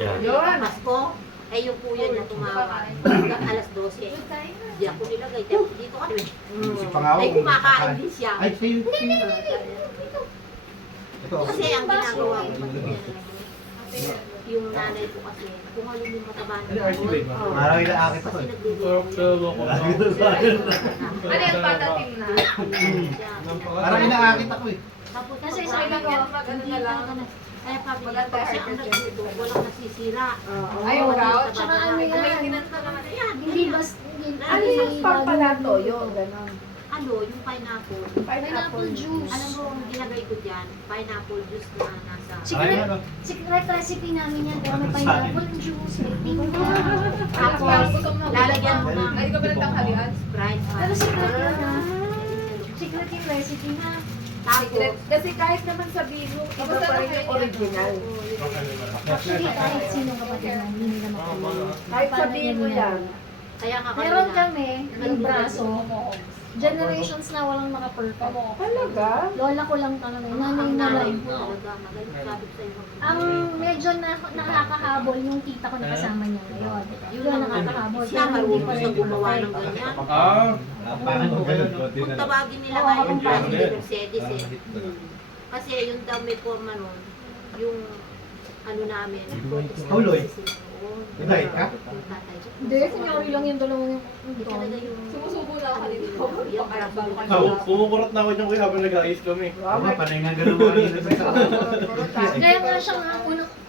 Yun. Pasko. Eh, yung kuya niya tumawag. Hanggang alas 12. Di ako nilagay. Dito kami. Si Pangaw. Ay, kumakain din siya. Ay, sa'yo. Ito. Kasi ang ginagawa ko yung nanay ko kasi, kung ano yung mataba na Marami na akit ako. kasi Ano yung patatim na? Marami na akit ako eh. Kasi sa ibang yan, ano na lang. Kaya sabi niya, Maganda kasi ang nagluto, walang nasisira. Ay, wow. Tsaka ano yan, Maintenance na naman yan. hindi bas, hindi, Ano yung pampalatoyo? Ganon. Ano, yung pineapple. pineapple juice. Alam mo, ang ginagay ko dyan, pineapple juice na nasa... Secret recipe namin yan, pero may pineapple juice, may tinga. Tapos, lalagyan mo ng Ay, di ka ba nagtanghalian? Sprite. Pero secret yun ha. Secret yung recipe na. Secret. Tapos, Kasi kahit naman sabihin mo, iba pa rin yung original. Actually, kahit sinong kapatid na, hindi nila makuha. Kahit sabihin mo yan. kaya nga Meron kanina, kami, yung braso, generations na walang naka-perfect. Talaga? Lola ko lang talaga, nanay ang na nanay lang. ko, magaling sabi ko sa'yo. Ang medyo nakakahabol yung tita ko na kasama niya ngayon. Yun ang nakakahabol. Siya Pero hindi marunong pa sa rin gumawa patay. ng ganyan. Parang ganun. Kung tawagin nila nga yung President Mercedes eh. Kasi yung daw may forma nun, yung ano namin, Tuloy. Diet ka? Yung tatay ko. Hindi, kunyari lang yung dalawang yung Hindi talaga yung... Sumusubo na ako kanina. Yung braso ko. Pumukurot na ako dyan kuya habang nag-ayos kami. Diba, panay nga ganun mga Kaya nga siya nga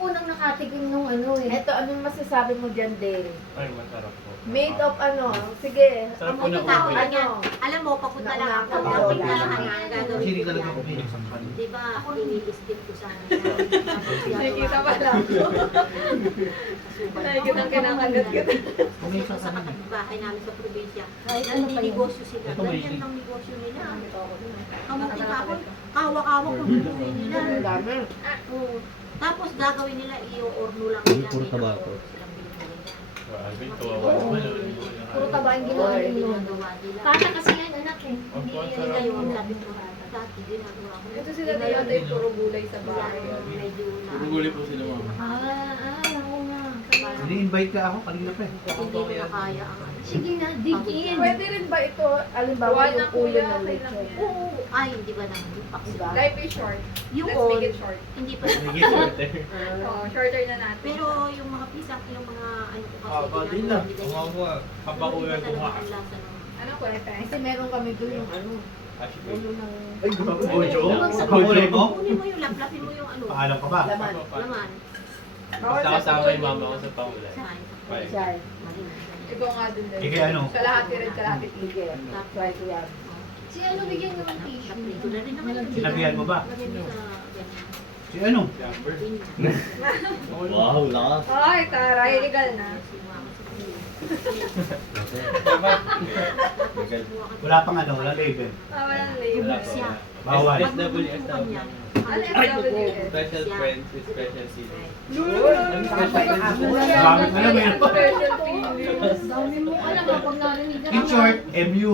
unang nakatikim nung ano eh. Ito, anong masasabi mo dyan, Dale? Ay, masarap po. Made of ano? Sige. Sarap po amoy na kita Ako ulo. lang yan. Ano? Alam mo, papunta lang ako. Ako, Ang wala. pinalahan na Kasi gagawin hindi ko talaga yan. ako pinagsampan. Di ba, ini-skip ko sana. Nakikita pa lang. Nakikita ang kinakagat ka. Kasi kung sa kapitbahay namin sa probinsya, Kahit ano pa yun. negosyo sila. Ito may Ganyan isip. ang negosyo nila. Kamuti pa ako, kawa-kawa kung luluin nila. Ang dami. Oo. Tapos gagawin nila, i-orno lang nila. Puro tabako. Alvin, kawawa naman. Puro taba ang ginawa Or nila. ginagawa nila. Kata kasi yan anak eh. Hindi nila yung sabi ko, dati ginagawa ko. Ito sila na yata yung puro gulay sa bahay. Medyo na. Guguli po sila mama. Ako nga. Ini-invite ka ako kanina pa eh. Hindi ko na kaya ang ano. Sige na, dig in. Pwede rin ba ito, alimbawa yung ulo ng leche? Oo. Ay, hindi ba naman yung paksiba? Diba? Life is short. Yung Let's on, make it short. hindi pa Sige, shorter. Oh, shorter na natin. Pero yung mga pisang, yung mga ano ko kasi, Ah, din na. nila Kumawa ko nga. Kapakulan ko nga. ang lasa nun. Ano kwenta? Kasi meron kami doon yung ano, Actually. ulo ng Ay, Bojo? Sa Pahuli mo? Kunin mo yung laplapin mo yung ano. Paalam ka ba? laman. Laman. Basta kasama yung mama ko sa pangulan. Saan? Bye. Siya. Ikaw nga din din. Ikaw ano? Kalahati rin, kalahati tigil. Try ko yan. Si ano bigyan naman tissue. Ito na rin naman. Sinabihan mo ba? Lagyan mo sa ganyan. Si ano? Jumper. Wow, lakas. Ay, taray, legal na. Wala pang ano, wala label. Ah, walang label. Wala pa. Bawal. SWS daw. Ano SWS? Special friends with special seeds. Gamit mo na meron pa. Special feelings. Dami mo alam kapag narinig ka In short, MU.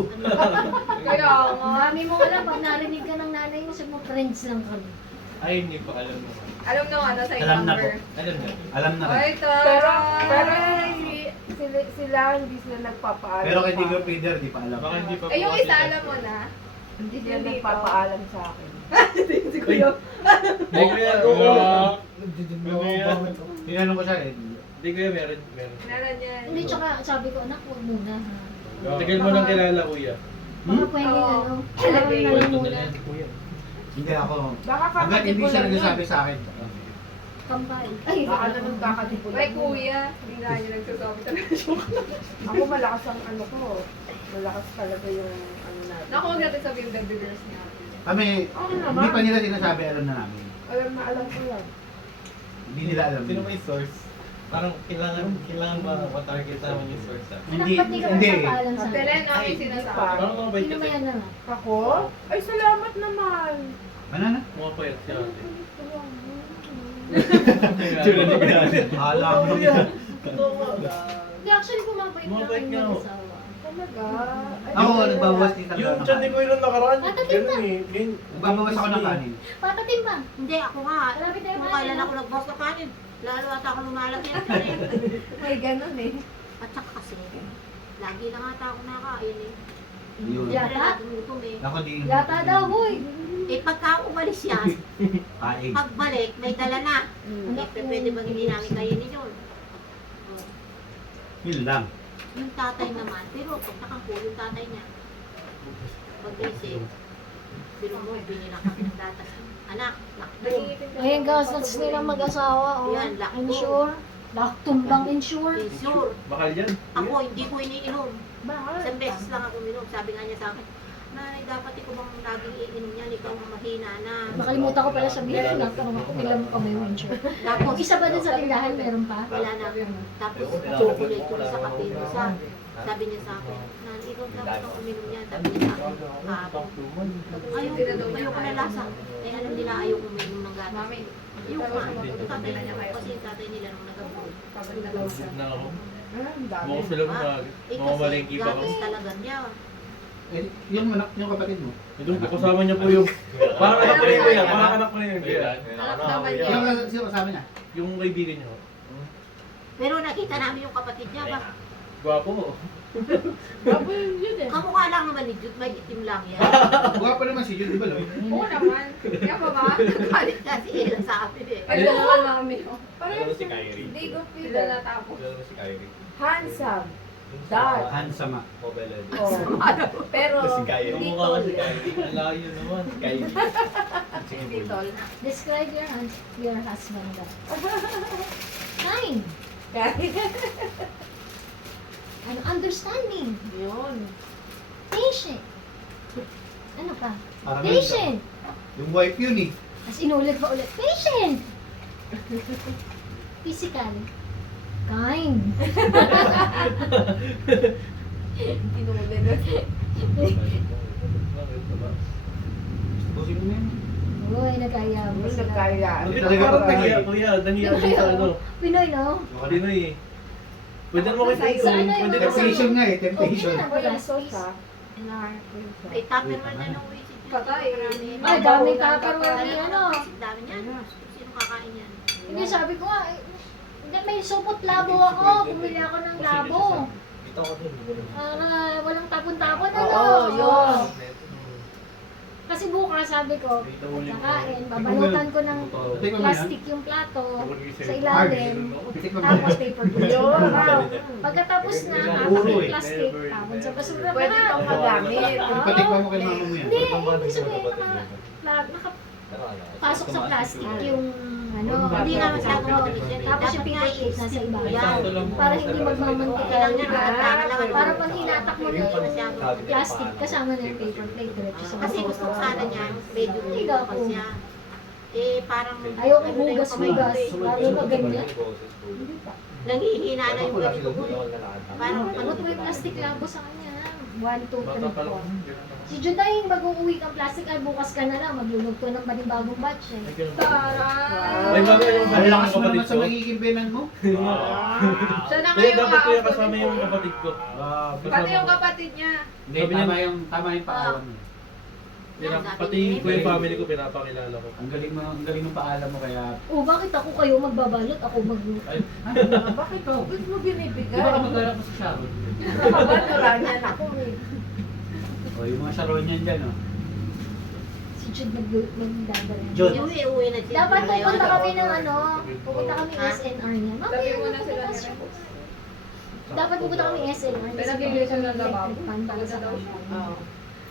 Kaya nga. Dami mo alam pag narinig ka ng nanay mo, sabi mo friends lang kami. Ay, hindi ko alam naman. Alam na ano sa Alam na number. Alam na. Alam na rin. Ay, pero sila hindi sila nagpapaalam. Pero kay Digger Feeder, di pa alam. Baka hindi pa Eh, yung po isa kasi- alam mo na. Hindi sila Hindi nagpapaalam sa akin. Si Kuya. Hindi kuya. Tinanong ko siya eh. Hindi kuya, meron. Meron yan. Hindi, tsaka sabi ko, anak, huwag muna ha. Tagal mo nang kilala kuya. Baka pwede Oo. ano, alam mo na lang muna. Hindi ako. Baka Hanggat hindi siya kakatipulan nagsasabi sa akin. Kampay. Ay, Baka naman kakatipulan. Ay, kuya. Hindi nga niya nagsasabi talaga siya. Ako malakas ang ano ko. Malakas talaga yung ano natin. Naku, huwag natin sabihin yung the girls natin. Kami, Okay naman. hindi pa nila sinasabi, alam na namin. Alam ko yan. Hindi nila alam. Sino may source? Parang kailangan ma-target naman yung source. anak, Hindi, ba't di ka hindi. magpapaalam sa Tele akin? namin sinasabi. Parang mga bait Sino ba kasi. yan naman? Ako? Ay, salamat naman. Banana? Mga payat siya ate. Alam mo yan. Hindi, actually pumapayag Mga lang bait kayo nga, oh. mag-asawa. Talaga? Ay, Ako, hindi. nagbabawas din talaga Yung ng tiyan ni kanin. Kuya nung nakaraan. Tatatim Ganun eh. Ganun. Nagbabawas ako ng kanin. Patatim ba? Hindi, ako nga. Malapit tayo Kung kanin, kailan no? ako nagboss ng kanin. Lalo ata ako lumalaki na rin. May ganun eh. At saka kasi, lagi lang ata ako nakain eh. Yun. Yata? Laging gutom eh. Ako di. Yata daw, boy. Eh pagka umalis yan, Kaig. pagbalik, may dala na. Mm. Eh, pwede bang hindi namin kainin yun? Oh. Yun lang. Yung tatay naman, pero pagtakang po, yung tatay niya, pag-isip, pero mo, binila kami ng datas. Anak, lakto. Ayan, gastos nilang mag-asawa, oh. Yan, lakto. Insure. Tumbang insure. Sure. Bakal yan. Ako, hindi ko iniinom. Bakit? Isang beses lang ako uminom. Sabi nga niya sa akin, Nay, dapat ikaw bang laging iinom yan? Ikaw ang mahina na. Nakalimutan ko pala sabihin, nagtanong ako, ilan pa may insure. Tapos, Isa ba din sa tindahan, meron pa? wala na. Tapos, chocolate ko sa kape. Sabi niya sa akin, Nan, ikaw dapat ang uminom yan. Sabi niya sa akin, kahapon. Ayaw ko na lasa. Eh, alam nila ayaw uminom ng gatas. Mami, Yung tatay nila, kasi yung tatay nila nung nag-abroad. kapag nalaw siya. Na ako. Ang dami. Mga sila mga Eh, mga kasi malengki pa ako. gatas talaga niya. Eh, yung anak, yung kapatid mo. Yung kasama niya po yung... Parang anak ko rin ko yan. Parang anak ko rin yun. Anak naman niya. Yung sino kasama niya? Yung kaibigan niya. Pero nakita namin yung kapatid niya ba? Gwapo mo. Bago yun eh. Kamukha lang naman ni Jude, may itim lang yan. Gwapo naman si Jun, di ba, Loy? Oo naman. Kaya pa ba? Galit kasi ilan sa amin eh. Ay, dalawa mami. Parang si Kyrie. Hindi ko pila na tapos. Kilala mo si Kyrie. Handsome. Dark. Handsome. Mobile Oh. Pero, Si Kyrie. hindi Kamukha tall. kasi Kyrie. Ang layo naman. Kyrie. Hindi tall. Describe your husband daw. Kind. Ano, understanding. Yun. Patient. Ano pa? Parang Patient. yung wife yun eh. Tapos inulit pa ulit. Patient. Physical. Kind. Inulit na. Busin mo na yun. Uy, nagkaya mo Yung sila. nagkayaan. Hindi Parang talaga nahiya ba? ko yan. Nahiya ko sa ano. Pinoy, no? Pinoy eh. Pwede naman kayo Sa ano yung Pwede mga naman Temptation nga eh, Okay temptation. na, Ako yung sauce ha. Inaharap ko yung sauce. Ay, tupper man na ng si Jude. Patay. Ay, dami tupperware ni ano. Dami niyan. Sino kakain yan? Hindi, sabi ko nga, hindi, may supot labo ako. Bumili ako ng labo. Ito ko din. Walang tapon-tapon, ano? Oo, yun. Kasi bukas, sabi ko, kakain, babalutan ko ng Tingnan mo yan. plastic yung plato sa ilalim, Tingnan mo tapos yan. paper plate. Yun. Pagkatapos na, Puro eh. plastic, tapon sa basura. Pwede Lahat. pang magamit. Patikman mo kay mama mo yan. Hindi, ibig sabihin, nakapasok sa plastic yung ano. Hindi nga masyado mabilis yan. Tapos yung paper plate nasa ibabaw. Para hindi magmamantika Kailangan yung niya lahat. lahat. Para pag hinatak mo na yung plastic, kasama na yung paper plate. Diretso sa Kasi gusto ko sana niya, medyo Ay, bukas siya. Eh, parang... Ayaw ko ano na yung hugas kamay ko hugas. eh. Lalo na ganyan. Nanghihina na yung ganito ko eh. Parang Ano to yung plastic labo sa kanya? 1, 2, 3, Bata pa 4. lang. Si Juday, mag-uuwi kang plastic ay bukas ka na lang. Maglulugto ng panibagong batch eh. Ay, Taray! bago yung Ang lakas mo kapatid naman sa ko. magiging benan mo. Siya na Kaya ngayon dapat ko yung aabutin kasama yung mo. kapatid ko. Pati yung kapatid niya. Hindi, Sabi niya- tama yung paalam mo. Pati ko yung family ko, pinapakilala ko. Ang galing ng paalam mo kaya... Oh, bakit ako kayo magbabalot? Ako mag... Ay, Bakit to? Ba't mo Di binibigay? ba ka maglalak mo sa Sharon? Nakabanura niyan ako eh. O, yung mga Sharon yan dyan, oh. Si Jude magdadala. Jude. yung uwi na siya. Dapat pupunta Ngayon. kami ng ano, pupunta kami Ha? SNR niya. Sabi mo na Mamaya, sila bukas ni siya. Rex. Dapat pupunta kami SNR. Kasi Pero bibili bibili kami siya ng ng lababo. electric fan para sa daw siya. Oo.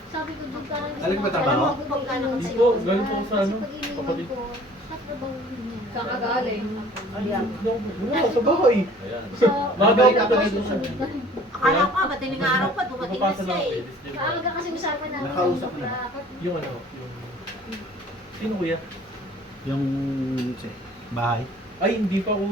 Sabi ko doon parang Galing ba trabaho? alam mo kung pagkano Hindi kasi po, yun. galing po sa Kasi ano, pag iniwan kapatid. ko, katrabaho niya. Saan ka galing? Ayan. Sa bahay. Ayan. So, Bago ka pa dito sa... Akala ko, madaling araw pa, dumating na Napapasa siya lang eh. ako. Maaga kasi usapan namin. Nakausap mo na. Yung ano, yung... Sino kuya? Yung... bahay. Ay, hindi pa ako